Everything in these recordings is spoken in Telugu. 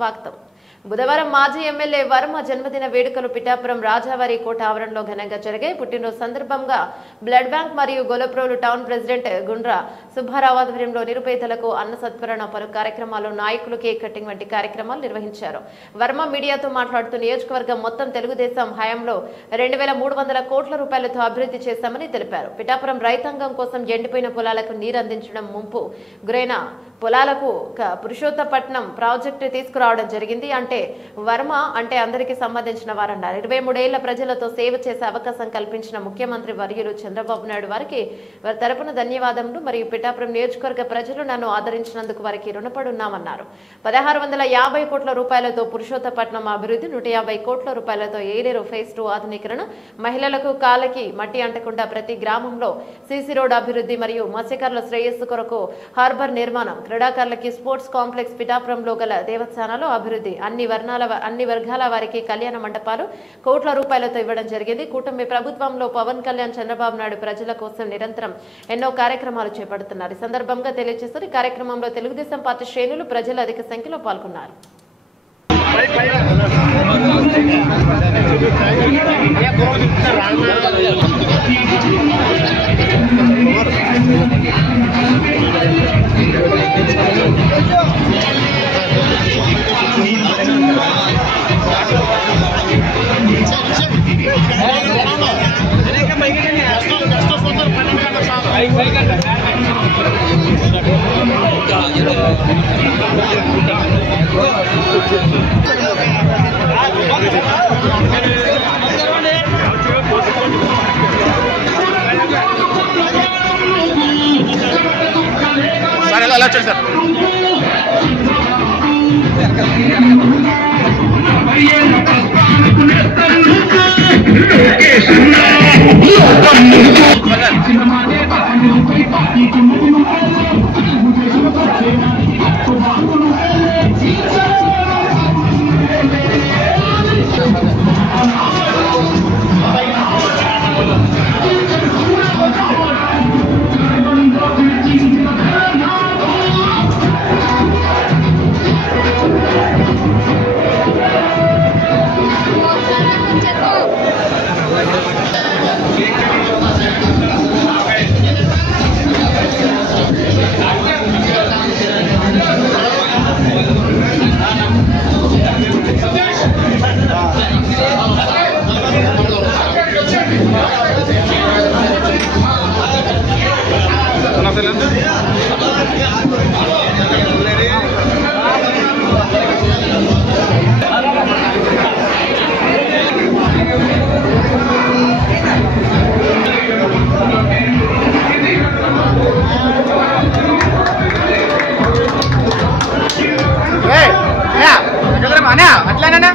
స్వాగతం. బుధవారం మాజీ ఎమ్మెల్యే వర్మ జన్మదిన వేడుకలు పిఠాపురం రాజావారి కోట ఆవరణలో ఘనంగా జరిగాయి. పుట్టినరోజు సందర్భంగా బ్లడ్ బ్యాంక్ మరియు గొల్లప్రోలు టౌన్ ప్రెసిడెంట్ గుండ్ర సుబ్బారావు ఆధ్వర్యంలో నిరుపేదలకు అన్న సత్వరణ పలు కార్యక్రమాలు, నాయకులు కేక్ కటింగ్ వంటి కార్యక్రమాలు నిర్వహించారు. వర్మ మీడియాతో మాట్లాడుతూ నియోజకవర్గం మొత్తం తెలుగుదేశం హయాంలో 2300 కోట్ల రూపాయలతో అభివృద్ధి చేశామని తెలిపారు. పిఠాపురం రైతాంగం కోసం ఎండిపోయిన పొలాలకు నీరు అందించడం, ముంపు గురైన పొలాలకు పురుషోత్తపట్నం ప్రాజెక్టు తీసుకురావడం జరిగింది. అంటే వర్మ అంటే అందరికీ సంబంధించిన వారన్నారు. 23 ఏళ్ల ప్రజలతో సేవ చేసే అవకాశం కల్పించిన ముఖ్యమంత్రి వర్యులు చంద్రబాబు నాయుడు వారికి వారి తరపున ధన్యవాదములు. మరియు పిఠాపురం నియోజకవర్గ ప్రజలు నన్ను ఆదరించినందుకు వారికి రుణపడి ఉన్నామన్నారు. 1650 కోట్ల రూపాయలతో పురుషోత్తపట్నం అభివృద్ధి, 150 కోట్ల రూపాయలతో ఏలేరు ఫేజ్ 2 ఆధునీకరణ, మహిళలకు కాలకి మట్టి అంటకుండా ప్రతి గ్రామంలో సీసీ రోడ్ అభివృద్ధి మరియు మత్స్యకారుల శ్రేయస్సు కొరకు హార్బర్ నిర్మాణం, క్రీడాకారులకి స్పోర్ట్స్ కాంప్లెక్స్, పిఠాపురంలో గల దేవస్థానాలు అభివృద్ధి, అన్ని వర్గాల వారికి కళ్యాణ మండపాలు కోట్ల రూపాయలతో ఇవ్వడం జరిగింది. కూటమి ప్రభుత్వంలో పవన్ కళ్యాణ్, చంద్రబాబు నాయుడు ప్రజల కోసం నిరంతరం ఎన్నో కార్యక్రమాలు చేపడుతున్నారు. ఈ సందర్భంగా తెలియజేస్తారు. ఈ కార్యక్రమంలో తెలుగుదేశం పార్టీ శ్రేణులు, ప్రజలు అధిక సంఖ్యలో పాల్గొన్నారు. సార్ అలా వచ్చాడు సార్. అట్లానే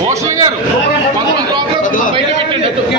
భూషణ్ గారు 11 లోపల బయట పెట్టండి.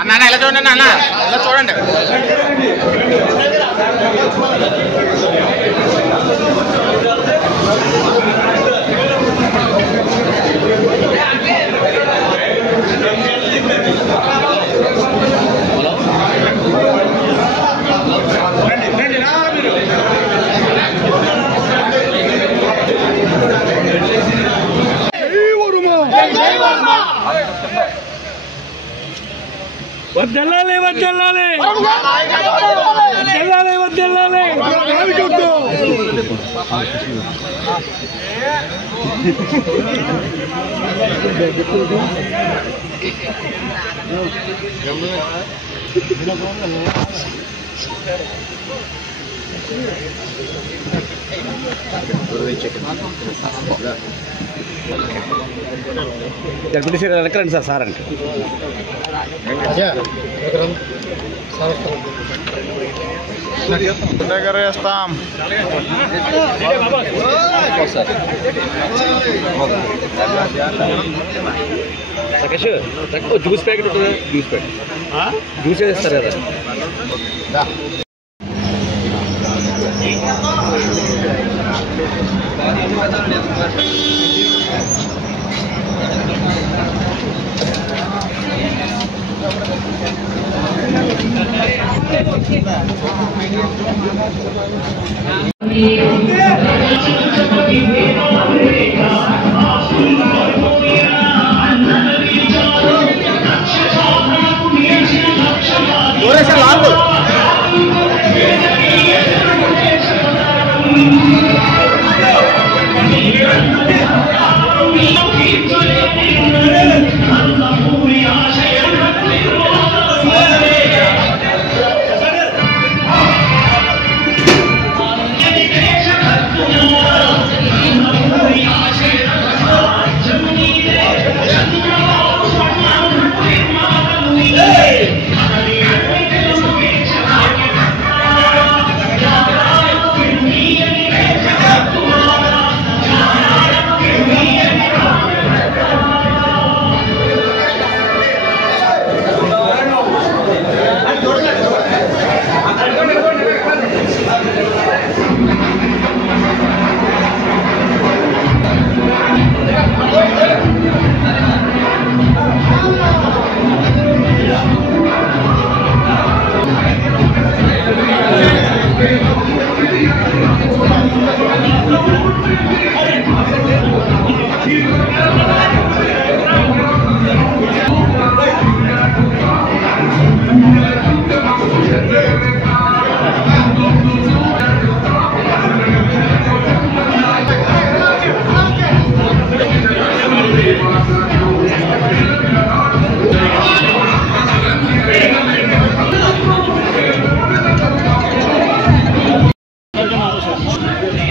అన్న ఎలా చూడండి అన్న ఎలా చూడండి. వద్దెల్లాలి వద్దెల్లాలి వద్దెల్లాలి వద్దెల్లాలి డెప్యూటీ సీఆర్ ఎక్కడండి సార్ అంటే దగ్గర వేస్తాం. జ్యూస్ ప్యాకెట్ ఉంటుంది, జ్యూస్ ప్యాకెట్ జ్యూస్ వేస్తారు కదా.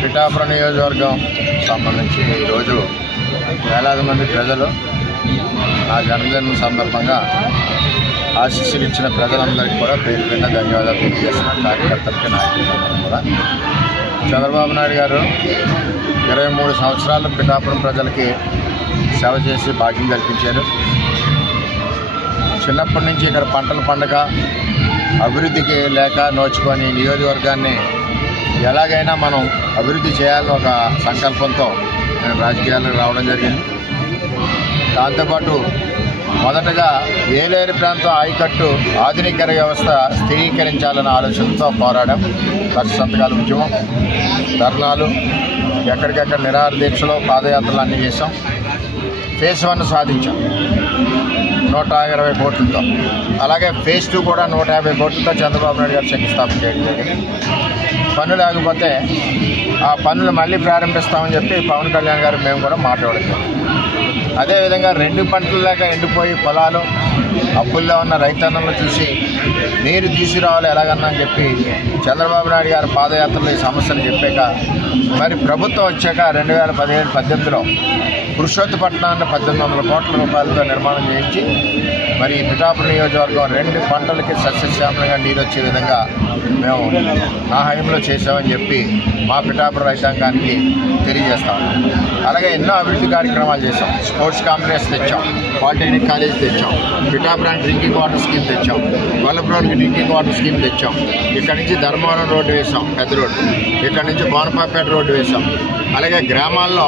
పిఠాపురం నియోజకవర్గం సంబంధించి ఈరోజు వేలాది మంది ప్రజలు నా జన్మదినం సందర్భంగా ఆశీస్సులు ఇచ్చిన ప్రజలందరికీ కూడా పేరు పేరున ధన్యవాదాలు తెలియజేస్తున్న కార్యకర్తలకి నాయకులందరూ కూడా. చంద్రబాబు నాయుడు గారు 23 సంవత్సరాలు పిఠాపురం ప్రజలకి సేవ చేసి భాగ్యం కల్పించారు. చిన్నప్పటి నుంచి ఇక్కడ పంటల పండుగ అభివృద్ధికి లేక నోచుకొని నియోజకవర్గాన్ని ఎలాగైనా మనం అభివృద్ధి చేయాలని ఒక సంకల్పంతో నేను రాజకీయాలకు రావడం జరిగింది. దాంతోపాటు మొదటగా ఏలేరు ప్రాంతం ఆయకట్టు ఆధునిక వ్యవస్థ స్థిరీకరించాలన్న ఆలోచనతో పోరాడాం. లక్ష సంతకాల ఉద్యమం, ధర్నాలు, ఎక్కడికెక్కడ నిరాహార దీక్షలు, పాదయాత్రలు అన్నీ చేసాం. ఫేజ్ 1 సాధించాం 120 కోట్లతో. అలాగే ఫేజ్ 2 కూడా 150 కోట్లతో చంద్రబాబు నాయుడు గారు శంకుస్థాపన చేయడం జరిగింది. పన్ను లేకపోతే ఆ పన్నులు మళ్ళీ ప్రారంభిస్తామని చెప్పి పవన్ కళ్యాణ్ గారు మేము కూడా మాట్లాడుతాం. అదేవిధంగా 2 పంటలు లేక ఎండిపోయి పొలాలు అప్పుల్లో ఉన్న రైతన్నలను చూసి నీరు తీసుకురావాలి ఎలాగన్నా అని చెప్పి చంద్రబాబు నాయుడు గారు పాదయాత్రలో ఈ సమస్యలు చెప్పాక మరి ప్రభుత్వం వచ్చాక 2017-18లో పురుషోత్తపట్నాన్ని 1800 కోట్ల రూపాయలతో నిర్మాణం చేయించి మరి పిఠాపురం నియోజకవర్గం 2 పంటలకి సస్యశ్యామలంగా నీరు వచ్చే విధంగా మేము నా హయాంలో చేసామని చెప్పి మా పిఠాపురం రైతాంగానికి తెలియజేస్తాం. అలాగే ఎన్నో అభివృద్ధి కార్యక్రమాలు చేసాం. స్పోర్ట్స్ కాంప్లెక్స్ తెచ్చాం, పాలిటెక్నిక్ కాలేజ్ తెచ్చాం, పిఠాపురానికి డ్రింకింగ్ వాటర్ స్కీమ్ తెచ్చాం, గొల్లపురానికి డ్రింకింగ్ వాటర్ స్కీమ్ తెచ్చాం. ఇక్కడి నుంచి ధర్మవరం రోడ్డు వేసాం, పెద్ద రోడ్డు. ఇక్కడి నుంచి కోనపాపేట రోడ్డు వేసాం. అలాగే గ్రామాల్లో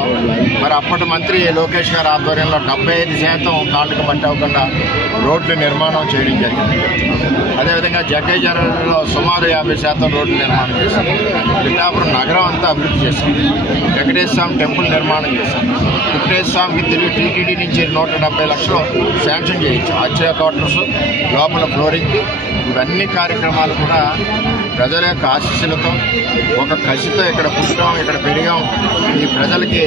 మరి అప్పటి మంత్రి లోకేష్ గారి ఆధ్వర్యంలో 75% కాళ్ళకు మట్టి అవ్వకుండా రోడ్లు నిర్మాణం చేయడం జరిగింది. అదేవిధంగా జగ్గయ్యలో సుమారు 50% రోడ్లు నిర్మాణం చేశాం. పిఠాపురం నగరం అంతా అభివృద్ధి చేశాం. వెంకటేశ్వర స్వామి టెంపుల్ నిర్మాణం చేశాం. వెంకటేశ్వర స్వామికి తిరిగి టీటీడీ నుంచి 170 లక్షలు శాంక్షన్ చేయించాం. ఆశ్చర్య క్వార్టర్స్, లోపల ఫ్లోరింగ్కి, ఇవన్నీ కార్యక్రమాలు కూడా ప్రజల యొక్క ఆశీస్సులతో ఒక కసితో ఇక్కడ పుట్టడం, ఇక్కడ పెరిగాం. ఈ ప్రజలకి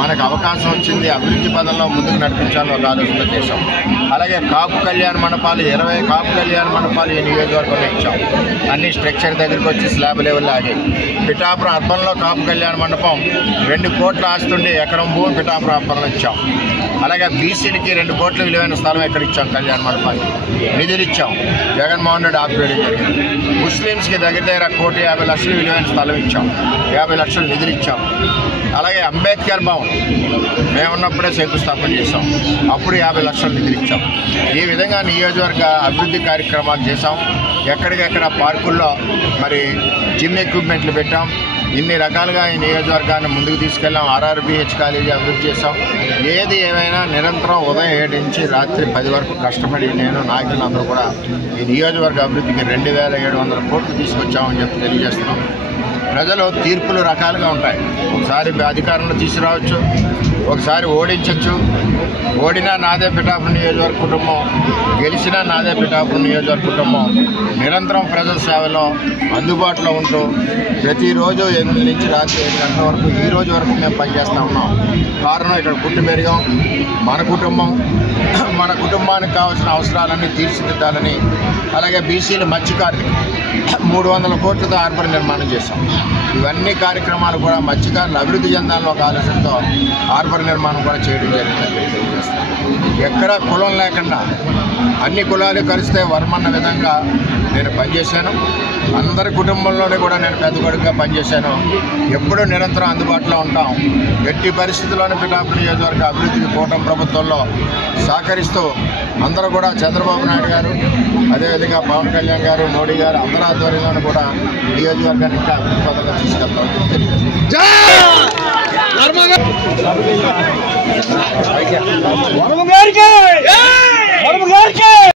మనకు అవకాశం వచ్చింది, అభివృద్ధి పదంలో ముందుకు నడిపించాలని ఒక ఆలోచన చేశాం. అలాగే కాపు కళ్యాణ మండపాలు 20 కాపు కళ్యాణ మండపాలు ఈ నియోజకవర్గంలో ఇచ్చాం. అన్ని స్ట్రక్చర్ దగ్గరికి వచ్చి స్లాబ్ లెవెల్ ఆగాయి. పిఠాపురం అర్బన్లో కాపు కళ్యాణ మండపం 2 కోట్ల ఆస్తుండి ఎకరం భూమి పిఠాపురం అర్బన్లో ఇచ్చాం. అలాగే బీసీలకి 2 కోట్ల విలువైన స్థలం ఎక్కడ ఇచ్చాం, కళ్యాణ మండపానికి నిధులు ఇచ్చాం. జగన్మోహన్ రెడ్డి ఆపేయడం జరిగింది. ముస్లిమ్స్కి దగ్గర 1,50,00,000 విలువైన స్థలం ఇచ్చాం, 50 లక్షలు నిధులు ఇచ్చాం. అలాగే అంబేద్కర్ భవన్ మేమున్నప్పుడే శంకుస్థాపన చేసాం, అప్పుడు 50 లక్షలు నిధులు ఇచ్చాం. ఈ విధంగా నియోజకవర్గ అభివృద్ధి కార్యక్రమాలు చేసాం. ఎక్కడికెక్కడ పార్కుల్లో మరి జిమ్ ఎక్విప్మెంట్లు పెట్టాం. ఇన్ని రకాలుగా ఈ నియోజకవర్గాన్ని ముందుకు తీసుకెళ్ళాం. RRBH కాలేజీ అభివృద్ధి చేసాం. ఏది ఏమైనా నిరంతరం ఉదయం 7 నుంచి రాత్రి 10 వరకు కష్టపడి నేను నాయకులందరూ కూడా ఈ నియోజకవర్గ అభివృద్ధికి 2,700 కోట్లు తీసుకొచ్చామని చెప్పి తెలియజేస్తున్నాం. ప్రజలు తీర్పులు రకాలుగా ఉంటాయి. ఒకసారి అధికారంలో తీసుకురావచ్చు, ఒకసారి ఓడించవచ్చు. ఓడినా నాదే పిఠాపురం నియోజకవర్గ కుటుంబం, గెలిచినా నాదే పిఠాపురం నియోజకవర్గ కుటుంబం. నిరంతరం ప్రజల సేవలో అందుబాటులో ఉంటూ ప్రతిరోజు 8 నుంచి రాత్రి 7 గంటల వరకు ఈ రోజు వరకు మేము పనిచేస్తూ ఉన్నాం. కారణం ఇక్కడ పుట్టి పెరిగాం. మన కుటుంబానికి కావాల్సిన అవసరాలన్నీ తీర్చిదిద్దాలని. అలాగే బీసీలు మత్స్యకారులు 300 కోట్లతో హార్బర్ నిర్మాణం చేశాం. ఇవన్నీ కార్యక్రమాలు కూడా మత్స్యకారులు అభివృద్ధి చెందాలని ఒక ఆలోచనతో హార్బర్ నిర్మాణం కూడా చేయడం జరిగిందని తెలియజేస్తాం. ఎక్కడా కులం లేకుండా అన్ని కులాలు కలిస్తే వర్మన్న విధంగా నేను పనిచేశాను. అందరి కుటుంబంలోనే కూడా నేను పెద్ద కొడుకుగా పనిచేశాను. ఎప్పుడూ నిరంతరం అందుబాటులో ఉంటాం. ఎట్టి పరిస్థితుల్లోనూ పిఠాపురం నియోజకవర్గ అభివృద్ధికి కూటమి ప్రభుత్వంలో సహకరిస్తూ అందరూ కూడా చంద్రబాబు నాయుడు గారు, అదేవిధంగా పవన్ కళ్యాణ్ గారు, మోడీ గారు అందరి ఆధ్వర్యంలోనూ కూడా నియోజకవర్గాన్ని ఇంకా అభివృద్ధి పదంలో తీసుకెళ్తామని తెలియజేస్తాం.